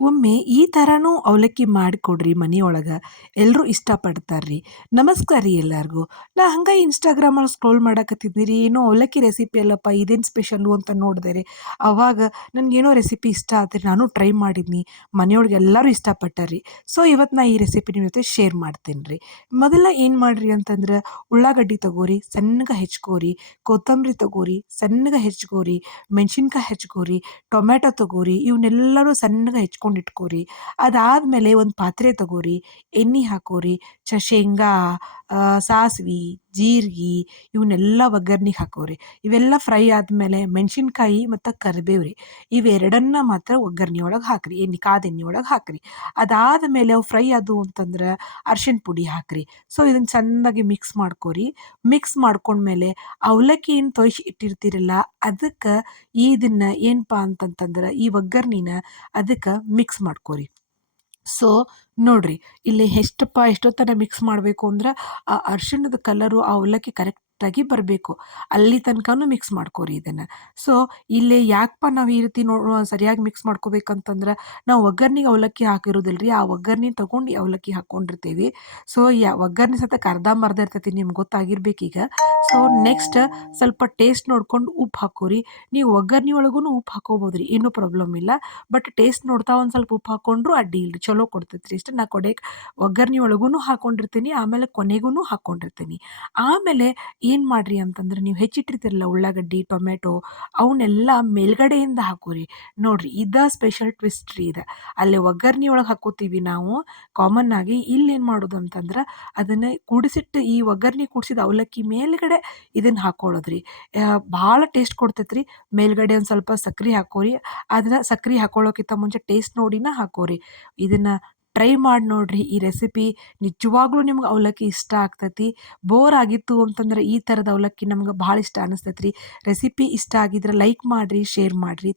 ಒಮ್ಮೆ ಈ ಥರನೂ ಅವಲಕ್ಕಿ ಮಾಡಿಕೊಡ್ರಿ ಮನೆಯೊಳಗೆ, ಎಲ್ಲರೂ ಇಷ್ಟಪಡ್ತಾರ್ರಿ. ನಮಸ್ಕಾರ ರೀ ಎಲ್ಲರಿಗೂ. ನಾ ಹಂಗೆ ಇನ್ಸ್ಟಾಗ್ರಾಮಲ್ಲಿ ಸ್ಕ್ರೋಲ್ ಮಾಡಕತ್ತಿದ್ನಿ ರೀ, ಏನೋ ಅವಲಕ್ಕಿ ರೆಸಿಪಿ ಅಲ್ಲಪ್ಪ ಇದೇನು ಸ್ಪೆಷಲ್ಲು ಅಂತ ನೋಡಿದೆ ರೀ. ಅವಾಗ ನನಗೇನೋ ರೆಸಿಪಿ ಇಷ್ಟ ಆತ್ರಿ, ನಾನು ಟ್ರೈ ಮಾಡಿದ್ನಿ. ಮನೆಯೊಳಗೆ ಎಲ್ಲರೂ ಇಷ್ಟಪಟ್ಟಾರ್ರಿ. ಸೊ ಇವತ್ತು ನಾ ಈ ರೆಸಿಪಿ ನಿಮ್ಮ ಜೊತೆ ಶೇರ್ ಮಾಡ್ತೀನಿ ರೀ. ಮೊದಲ ಏನು ಮಾಡಿರಿ ಅಂತಂದ್ರೆ, ಉಳ್ಳಾಗಡ್ಡಿ ತಗೋರಿ, ಸಣ್ಣಗೆ ಹೆಚ್ಕೋರಿ, ಕೊತ್ತಂಬರಿ ತಗೋರಿ, ಸಣ್ಣಗೆ ಹೆಚ್ಕೋರಿ, ಮೆಣಸಿನ್ಕಾಯಿ ಹೆಚ್ಕೋರಿ, ಟೊಮೆಟೊ ತಗೋರಿ, ಇವನ್ನೆಲ್ಲರೂ ಸಣ್ಣಗೆ ಹೆಚ್ಕೊಂಡು ಇಟ್ಕೋರಿ. ಅದಾದ್ಮೇಲೆ ಒಂದು ಪಾತ್ರೆ ತಗೋರಿ, ಎಣ್ಣೆ ಹಾಕೋರಿ, ಶೇಂಗಾ, ಸಾಸ್ವಿ, ಜೀರ್ಗಿ ಇವನ್ನೆಲ್ಲ ಒಗ್ಗರ್ನಿಗೆ ಹಾಕೋರಿ. ಇವೆಲ್ಲ ಫ್ರೈ ಆದ್ಮೇಲೆ ಮೆಣಸಿನ್ಕಾಯಿ ಮತ್ತು ಕರಿಬೇವು ರೀ, ಇವೆರಡನ್ನ ಮಾತ್ರ ಒಗ್ಗರ್ಣೆ ಒಳಗೆ ಹಾಕ್ರಿ, ಕಾದ ಎಣ್ಣೆ ಒಳಗೆ ಹಾಕ್ರಿ. ಅದಾದ್ಮೇಲೆ ಅವು ಫ್ರೈ ಆದವು ಅಂತಂದ್ರೆ ಅರ್ಶಿಣ ಪುಡಿ ಹಾಕ್ರಿ. ಸೊ ಇದನ್ನು ಚೆಂದಾಗಿ ಮಿಕ್ಸ್ ಮಾಡ್ಕೋರಿ. ಮಿಕ್ಸ್ ಮಾಡ್ಕೊಂಡ್ಮೇಲೆ ಅವಲಕ್ಕಿ ಏನು ತೊಯ್ಸಿ ಇಟ್ಟಿರ್ತೀರಲ್ಲ, ಅದಕ್ಕೆ ಇದನ್ನ ಏನಪ್ಪಾ ಅಂತಂತಂದ್ರೆ ಈ ಒಗ್ಗರ್ಣಿನ ಅದಕ್ಕೆ ಮಿಕ್ಸ್ ಮಾಡ್ಕೋರಿ. ಸೊ ನೋಡ್ರಿ, ಇಲ್ಲಿ ಎಷ್ಟೊತ್ತನ ಮಿಕ್ಸ್ ಮಾಡಬೇಕು ಅಂದ್ರೆ ಆ ಅರ್ಶಿಣದ ಕಲರು ಆ ಅವಲಕ್ಕಿ ಕರೆಕ್ಟಾಗಿ ಬರಬೇಕು, ಅಲ್ಲಿ ತನಕನೂ ಮಿಕ್ಸ್ ಮಾಡ್ಕೋರಿ ಇದನ್ನು. ಸೊ ಇಲ್ಲಿ ಯಾಕಪ್ಪ ನಾವು ಈ ರೀತಿ ಸರಿಯಾಗಿ ಮಿಕ್ಸ್ ಮಾಡ್ಕೋಬೇಕಂತಂದ್ರೆ, ನಾವು ಒಗ್ಗರ್ನಿಗೆ ಅವಲಕ್ಕಿ ಹಾಕಿರೋದಿಲ್ಲ ರೀ, ಆ ಒಗ್ಗರ್ಣೆ ತೊಗೊಂಡು ಅವಲಕ್ಕಿ ಹಾಕ್ಕೊಂಡಿರ್ತೀವಿ. ಸೊ ಒಗ್ಗರ್ಣೆ ಸತಕ್ಕೆ ಅರ್ಧಂಬರ್ಧ ಇರ್ತೈತಿ, ನಿಮ್ಗೆ ಗೊತ್ತಾಗಿರ್ಬೇಕೀಗ. ಸೊ ನೆಕ್ಸ್ಟ್ ಸ್ವಲ್ಪ ಟೇಸ್ಟ್ ನೋಡ್ಕೊಂಡು ಉಪ್ಪು ಹಾಕೋರಿ. ನೀವು ಒಗ್ಗರ್ಣೆ ಒಳಗೂ ಉಪ್ಪು ಹಾಕೋಬೋದು ರೀ, ಏನೂ ಪ್ರಾಬ್ಲಮ್ ಇಲ್ಲ. ಬಟ್ ಟೇಸ್ಟ್ ನೋಡ್ತಾ ಒಂದು ಸ್ವಲ್ಪ ಉಪ್ಪು ಹಾಕ್ಕೊಂಡ್ರು ಅಡ್ಡಿ ಇಲ್ಲ, ಚಲೋ ಕೊಡ್ತೈತೆ ರೀ. ಇಷ್ಟು ನಾ ಒಗ್ಗರ್ಣೆ ಒಳಗೂ ಹಾಕ್ಕೊಂಡಿರ್ತೀನಿ, ಆಮೇಲೆ ಕೊನೆಗೂ ಹಾಕ್ಕೊಂಡಿರ್ತೀನಿ. ಆಮೇಲೆ ಏನು ಮಾಡಿರಿ ಅಂತಂದ್ರೆ, ನೀವು ಹೆಚ್ಚಿಟ್ಟಿರ್ತೀರಲ್ಲ ಉಳ್ಳಾಗಡ್ಡಿ, ಟೊಮೆಟೊ, ಅವನ್ನೆಲ್ಲ ಮೇಲ್ಗಡೆಯಿಂದ ಹಾಕೋರಿ. ನೋಡಿರಿ, ಸ್ಪೆಷಲ್ ಟ್ವಿಸ್ಟ್ ರೀ ಇದು. ಅಲ್ಲಿ ಒಗ್ಗರ್ಣೆ ಒಳಗೆ ಹಾಕೋತೀವಿ ನಾವು ಕಾಮನ್ ಆಗಿ, ಇಲ್ಲಿ ಏನು ಮಾಡೋದು ಅಂತಂದ್ರೆ ಅದನ್ನು ಕೂಡಿಸಿಟ್ಟು ಈ ಒಗ್ಗರ್ಣೆ ಕೂಡಿಸಿದ ಅವಲಕ್ಕಿ ಮೇಲ್ಗಡೆ ಇದನ್ನು ಹಾಕೊಳ್ಳೋದ್ರಿ. ಭಾಳ ಟೇಸ್ಟ್ ಕೊಡ್ತೈತೆ ರೀ. ಮೇಲ್ಗಡೆ ಒಂದು ಸ್ವಲ್ಪ ಸಕ್ರೆ ಹಾಕೋರಿ. ಅದನ್ನ ಸಕ್ರೆ ಹಾಕೊಳ್ಳೋಕ್ಕಿಂತ ಮುಂಚೆ ಟೇಸ್ಟ್ ನೋಡಿನ ಹಾಕೋರಿ. ಇದನ್ನು ಟ್ರೈ ಮಾಡಿ ನೋಡ್ರಿ. ಈ ರೆಸಿಪಿ ನಿಜವಾಗ್ಲೂ ನಿಮ್ಗೆ ಅವಲಕ್ಕಿ ಇಷ್ಟ ಆಗ್ತೈತಿ. ಬೋರ್ ಆಗಿತ್ತು ಅಂತಂದ್ರೆ ಈ ಥರದ ಅವಲಕ್ಕಿ ನಮ್ಗೆ ಭಾಳ ಇಷ್ಟ ಅನಿಸ್ತೈತೆ ರೀ. ರೆಸಿಪಿ ಇಷ್ಟ ಆಗಿದ್ರೆ ಲೈಕ್ ಮಾಡಿರಿ, ಶೇರ್ ಮಾಡಿರಿ.